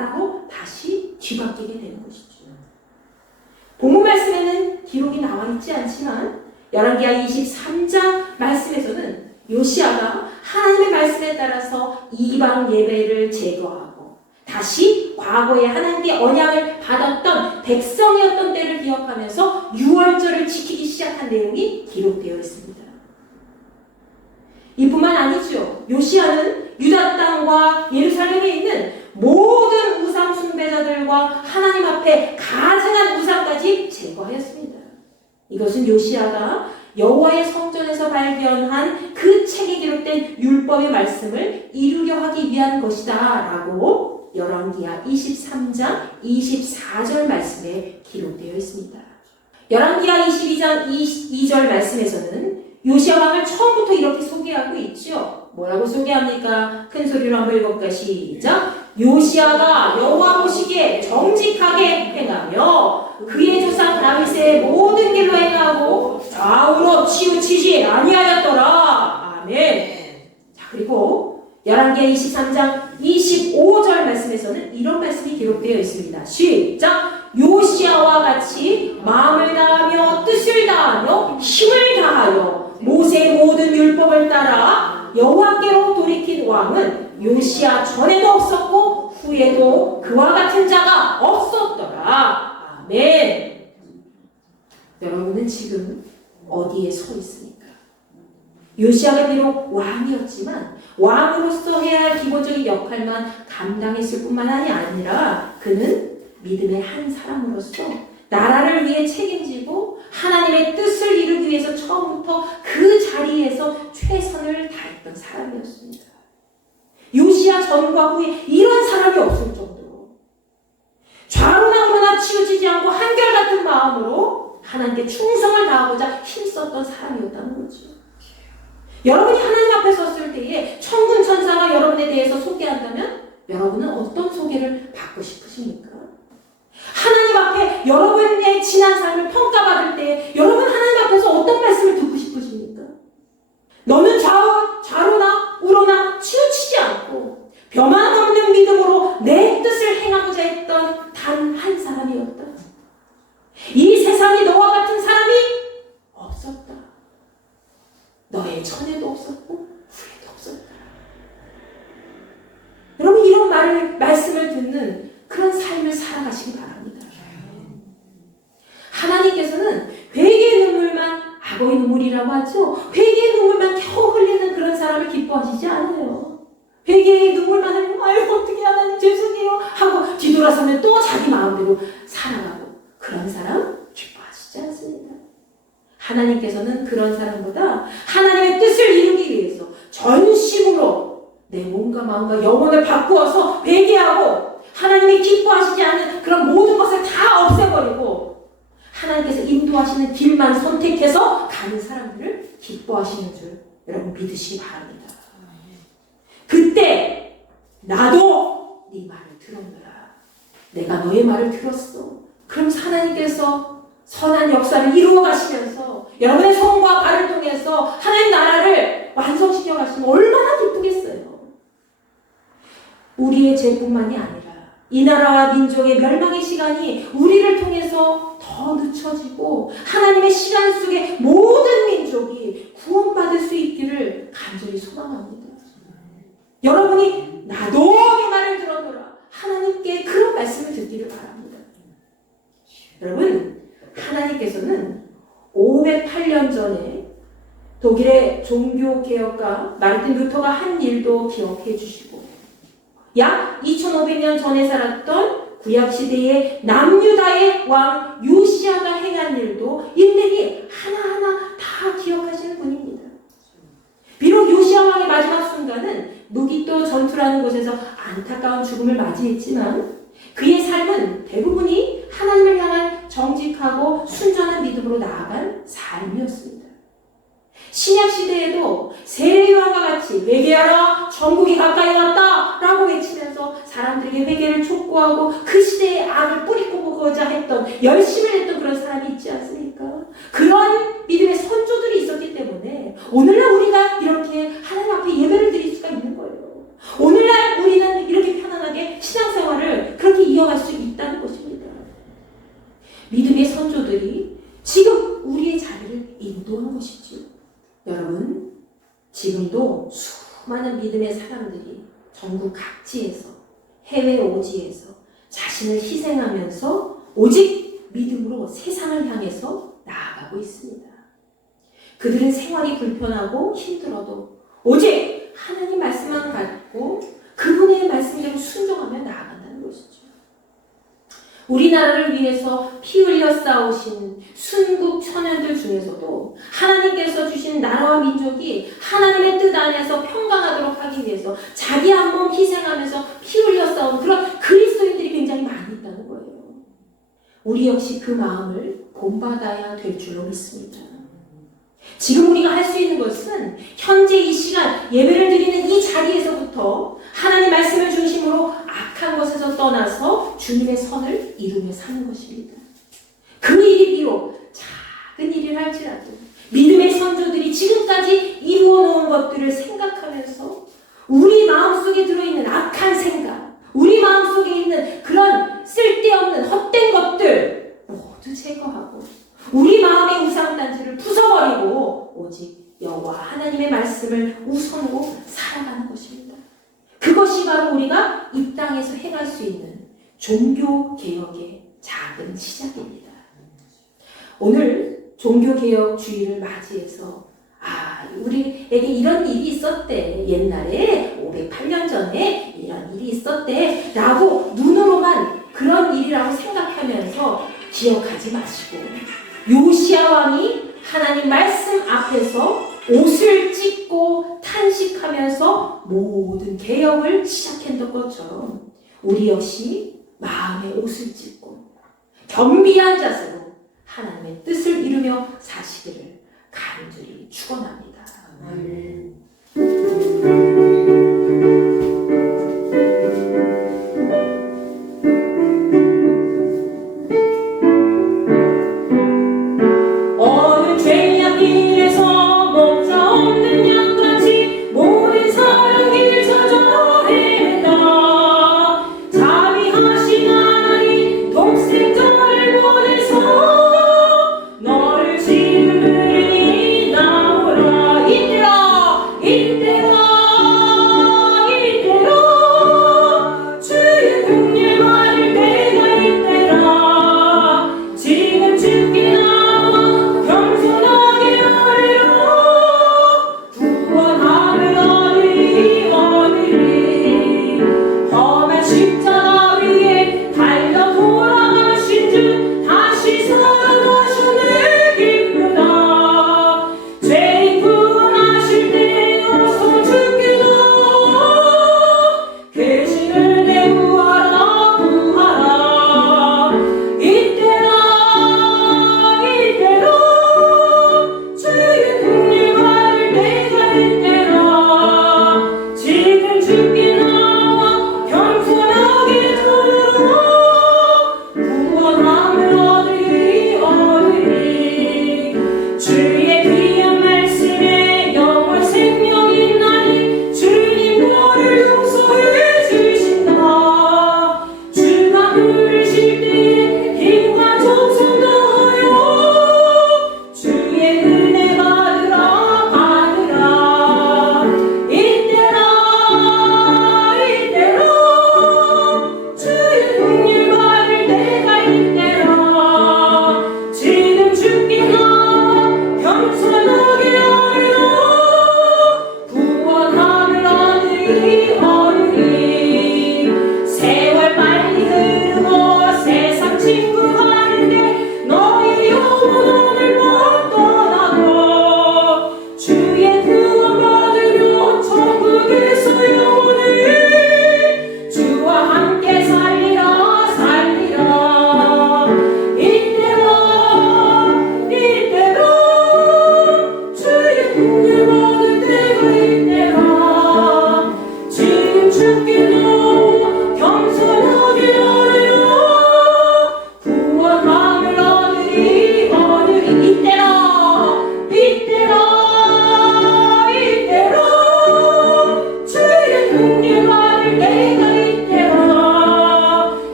본문 말씀에는 기록이 나와 있지 않지만 열왕기하 23장 말씀에서는 요시야가 하나님의 말씀에 따라서 이방 예배를 제거하고 다시 과거에 하나님께 언약을 받았던 백성이었던 때를 기억하면서 유월절을 지키기 시작한 내용이 기록되어 있습니다. 이뿐만 아니죠. 요시야는 유다 땅과 예루살렘에 있는 모든 우상 숭배자들과 하나님 앞에 가증한 우상까지 제거하였습니다. 이것은 요시야가 여호와의 성전에서 발견한 그 책에 기록된 율법의 말씀을 이루려 하기 위한 것이다 라고 열왕기하 23장 24절 말씀에 기록되어 있습니다. 열왕기하 22장 2절 말씀에서는 요시야 왕을 처음부터 이렇게 소개하고 있죠. 뭐라고 소개합니까? 큰 소리로 한번 읽어볼까요? 시작! 요시야가 여호와 보시기에 정직하게 행하며 그의 조상 다윗의 모든 길로 행하고 좌우로 치우치지 아니하였더라. 아멘. 자, 그리고 열왕기하 23장 25절 말씀에서는 이런 말씀이 기록되어 있습니다. 시작! 요시야와 같이 마음을 다하며 뜻을 다하며 힘을 다하여 모세의 모든 율법을 따라 여호와께로 돌이킨 왕은 요시야 전에도 없었고 후에도 그와 같은 자가 없었더라. 아멘. 여러분은 지금 어디에 서 있습니까? 요시야가 비록 왕이었지만 왕으로서 해야 할 기본적인 역할만 감당했을 뿐만이 아니라 그는 믿음의 한 사람으로서 나라를 위해 책임지고 하나님의 뜻을 이루기 위해서 처음부터 그 자리에서 최선을 다했던 사람이었습니다. 요시야 전과 후에 이런 사람이 없을 정도로 좌우나 우로나 치우치지 않고 한결같은 마음으로 하나님께 충성을 다하고자 힘썼던 사람이었다는 거죠. 여러분이 하나님 앞에 섰을 때에 천군 천사가 여러분에 대해서 소개한다면 여러분은 어떤 소개를 받고 싶으십니까? 하나님 앞에 여러분의 지난 삶을 평가받을 때 여러분 하나님 앞에서 어떤 말씀을 듣고 싶으십니까? 너는 좌로나 우로나 치우치지 않고 변함 없는 믿음으로 내 뜻을 행하고자 했던 단 한 사람이었다. 이 세상에 너와 같은 사람이 없었다. 너의 전에도 없었고 후에도 없었다. 여러분 이런 말씀을 듣는 그런 삶을 살아가시기 바랍니다. 하나님께서는 회개의 눈물만 악어의 눈물이라고 하죠. 회개의 눈물만 겨우 흘리는 그런 사람을 기뻐하시지 않아요. 회개의 눈물만 흘리면 아유 어떻게 하나님 죄송해요 하고 뒤돌아서면 또 자기 마음대로 살아가고 그런 사람 기뻐하시지 않습니다. 하나님께서는 그런 사람보다 하나님의 뜻을 이루기 위해서 전심으로 내 몸과 마음과 영혼을 바꾸어서 회개하고 하나님이 기뻐하시지 않는 그런 모든 것을 다 없애버리고 하나님께서 인도하시는 길만 선택해서 가는 사람들을 기뻐하시는 줄 여러분 믿으시기 바랍니다. 그때 나도 네 말을 들었노라. 내가 너의 말을 들었어. 그럼 하나님께서 선한 역사를 이루어 가시면서 여러분의 손과 발을 통해서 하나님 나라를 완성시켜 가시면 얼마나 기쁘겠어요. 우리의 죄뿐만이 아니라 이 나라와 민족의 멸망의 시간이 우리를 통해서 더 늦춰지고 하나님의 시간 속에 모든 민족이 구원받을 수 있기를 간절히 소망합니다. 여러분이 나도 내 말을 들어보라. 하나님께 그런 말씀을 듣기를 바랍니다. 여러분 하나님께서는 508년 전에 독일의 종교개혁가 마르틴 루터가 한 일도 기억해 주시고 약 2500년 전에 살았던 구약시대의 남유다의 왕 요시야가 행한 일도 일일이 하나하나 다 기억하시는 분입니다. 비록 요시야 왕의 마지막 순간은 무기또 전투라는 곳에서 안타까운 죽음을 맞이했지만 그의 삶은 대부분이 하나님을 향한 정직하고 순전한 믿음으로 나아간 삶이었습니다. 신약시대에도 세례요한과 같이 회개하라 천국이 가까이 왔다 라고 외치면서 사람들에게 회개를 촉구하고 그 시대의 악을 뿌리뽑고자 했던 열심을 했던 그런 사람이 있지 않습니까? 그런 믿음의 선조들이 있었기 때문에 오늘날 우리가 이렇게 하나님 앞에 예배를 드릴 수가 있는 거예요. 오늘날 우리는 이렇게 편안하게 신앙생활을 그렇게 이어갈 수 있다는 것입니다. 믿음의 선조들 수많은 믿음의 사람들이 전국 각지에서 해외 오지에서 자신을 희생하면서 오직 믿음으로 세상을 향해서 나아가고 있습니다. 그들은 생활이 불편하고 힘들어도 오직 하나님 말씀만 갖고 그분의 말씀대로 순종하며 나아간다는 것이죠. 우리나라를 위해서 피 흘려 싸우신 순국 천연들 중에서도 하나님께서 주신 나라와 민족이 하나님의 뜻 안에서 평강하도록 하기 위해서 자기 한 몸 희생하면서 피 흘려 싸운 그런 그리스도인들이 굉장히 많이 있다는 거예요. 우리 역시 그 마음을 본받아야 될 줄로 믿습니다. 지금 우리가 할 수 있는 것은 현재 이 시간 예배를 드리는 이 자리에서부터 하나님 말씀을 중심으로 악한 것에서 떠나서 주님의 선을 이루며 사는 것입니다. 그 일이 비록 작은 일을 할지라도 믿음의 선조들이 지금까지 이루어 놓은 것들을 생각하면서 우리 마음속에 들어있는 악한 생각, 우리 마음속에 있는 그런 쓸데없는 헛된 것들 모두 제거하고 우리 마음의 우상단지를 부숴버리고 오직 여호와 하나님의 말씀을 우선으로 살아가는 것입니다. 그것이 바로 우리가 이 땅에서 행할 수 있는 종교개혁의 작은 시작입니다. 오늘 종교개혁 주일을 맞이해서 우리에게 이런 일이 있었대. 옛날에 508년 전에 이런 일이 있었대 라고 눈으로만 그런 일이라고 생각하면서 기억하지 마시고 요시야 왕이 하나님 말씀 앞에서 옷을 찢고 탄식하면서 모든 개혁을 시작했던 것처럼 우리 역시 마음의 옷을 찢고 겸비한 자세로 하나님의 뜻을 이루며 사시기를 간절히 축원합니다. 아멘.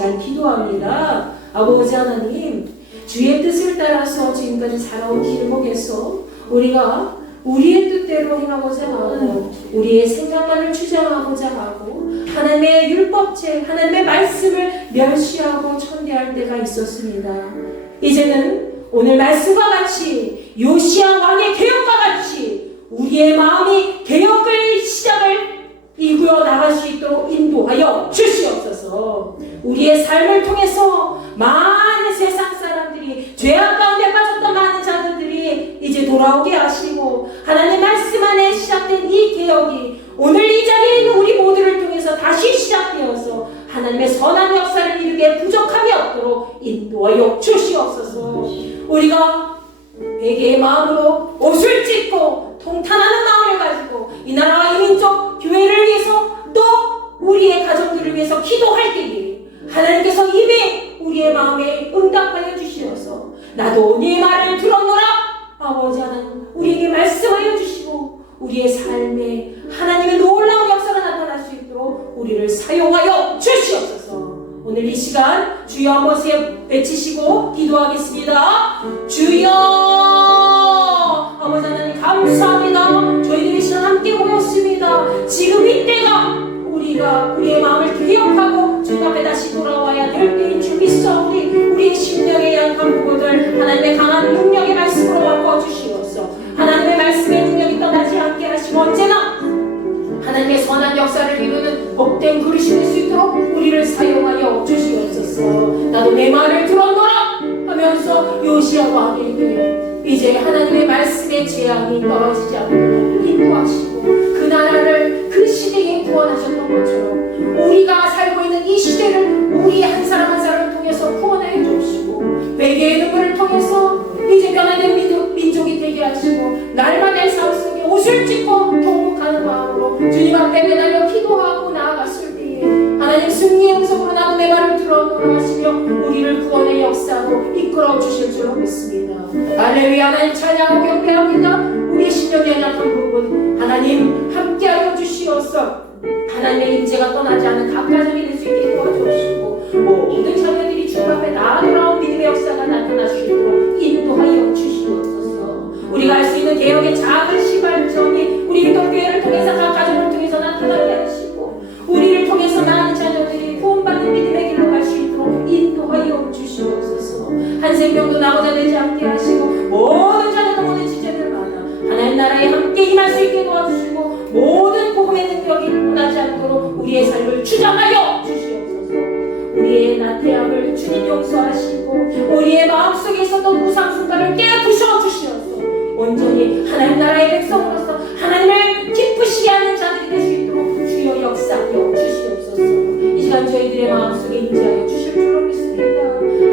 시간 기도합니다. 아버지 하나님, 주의 뜻을 따라서 지금까지 살아온 길목에서 우리가 우리의 뜻대로 행하고자 하고 우리의 생각만을 주장하고자 하고 하나님의 율법책, 하나님의 말씀을 멸시하고 천대할 때가 있었습니다. 이제는 오늘 말씀과 같이 요시야 왕의 개혁과 같이 우리의 마음이 개혁의 시작을 이루어 나갈 수 있도록 인도하여 주시옵소서. 우리의 삶을 통해서 많은 세상 사람들이 죄악 가운데 빠졌던 많은 자들이 이제 돌아오게 하시고 하나님의 말씀 안에 시작된 이 개혁이 오늘 이 자리에 있는 우리 모두를 통해서 다시 시작되어서 하나님의 선한 역사를 이루게 부족함이 없도록 인도하여 주시옵소서. 우리가 회개의 마음으로 옷을 찢고 통탄하는 마음을 가지고 이 나라와 이 민족 교회를 위해서 또 우리의 가정들을 위해서 기도할 때에 하나님께서 이미 우리의 마음에 응답하여 주시어서 나도 네 말을 들었노라. 아버지 하나님, 우리에게 말씀하여 주시고 우리의 삶에 하나님의 놀라운 역사가 나타날 수 있도록 우리를 사용하여 주시옵소서. 오늘 이 시간 주여 한 번씩 외치시고 기도하겠습니다. 주여, 아버지 하나님 감사합니다. 저희들이 이 시간 함께 모였습니다. 지금 이때가 우리가 우리의 마음을 개혁하고 주님 앞에 다시 돌아와야 될 때인 줄 믿사오니 우리의 심령의 양한 부분을 하나님의 강한 능력의 말씀으로 바꿔주시옵소서. 하나님의 말씀의 능력이 떠나지 않게 하시고 언제나 하나님의 선한 역사를 이루는 복된 그릇이 될 수 있도록 우리를 사용하여 주시옵소서. 나도 내 말을 들었노라 하면서 요시야 왕에게 이제 하나님의 말씀의 재앙이 떨어지지 않도록 인도하시고 그 나라를 그 시대에 구원하셨던 것처럼 우리가 살고 있는 이 시대를 우리 한 사람 한 사람을 통해서 구원하여 주시고 회개의 눈물을 통해서 이제 변화된 민족이 되게 하시고 날마다의 삶 속에 옷을 찢고 통곡하는 마음으로 주님 앞에 매달려 기도하고 나아갔을 때에 하나님 승리의 음성으로 나도 내 말을 들어노라 하시며 우리를 구원의 역사로 이끌어 주실 줄로 믿습니다. 할렐루야. 하나님 찬양하고 경배합니다. 우리의 심령의 연약한 부분 하나님 함께하여 주시옵소서. 하나님의 임재가 떠나지 않는 각 가정이 될 수 있게 도와주시고 모든 자녀들이 주 앞에 다 돌아온 믿음의 역사가 나타날 수 있도록 인도하여 주시옵소서. 우리가 할 수 있는 개혁의 작은 시발점이 우리 인도교회를 통해서 각 가정을 통해서 나타나게 하시고 우리를 통해서 많은 자녀들이 구원받는 믿음의 길로 갈 수 있도록 인도하여 주시옵소서. 한 생명도 나고자 되지 않게 하시고 모든 자녀들 모든 지체들마다 하나님 나라에 함께 임할 수 있게 도와주시고 모든 복음의 능력이 떠나지 않도록 우리의 삶을 주장하여 주시옵소서. 우리의 나태함을 주님 용서하시고 우리의 마음속에 있었던 우상 숭배를 깨부셔 주시옵소서. 온전히 하나님 나라의 백성으로서 하나님을 기쁘시게 하는 자들이 될 수 있도록 주여 역사하여 주시옵소서. 이 시간 저희들의 마음속에 임재하여 주실 줄로 믿습니다.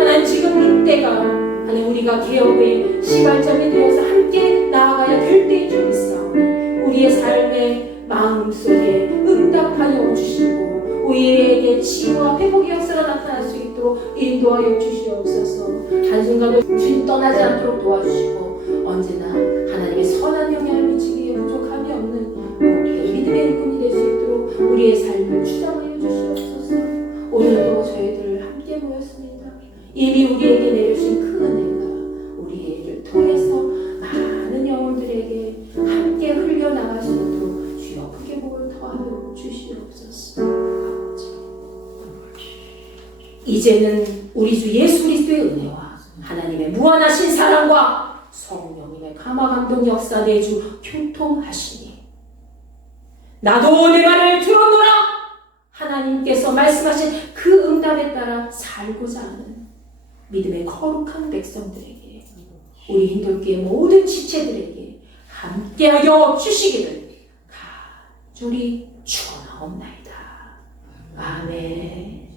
하나님 지금 이때가 하나님 우리가 개혁의 시발점이 되어서 함께 나아가야 될 때인 줄 믿사오니 우리의 삶의 마음속에 응답하여 주시고 우리에게 치유와 회복의 역사가 나타날 수 있도록 인도하여 주시옵소서. 한순간도 주님 떠나지 않도록 도와주시고 언제나 하나님의 선한 영향을 미치기에 부족함이 없는 복된 믿음의 일꾼이 될 수 있도록 우리의 삶을 주장하여 주시옵소서. 오늘도 저희들 함께 모였습니다. 이미 우리에게 내려주신 큰 은혜가 우리를 통해서 많은 영혼들에게 함께 흘려나갈 수 있도록 주여 크게 복을 더하여 주시옵소서. 이제는 우리 주 예수 그리스도의 은혜와 하나님의 무한하신 사랑과 성령님의 감화감동 역사 내주 교통하시니 나도 내 말을 들었노라 하나님께서 말씀하신 그 응답에 따라 살고자 하는 믿음의 거룩한 백성들에게 우리 인도교회 모든 지체들에게 함께하여 주시기를 간절히 축원하옵나이다. 아멘.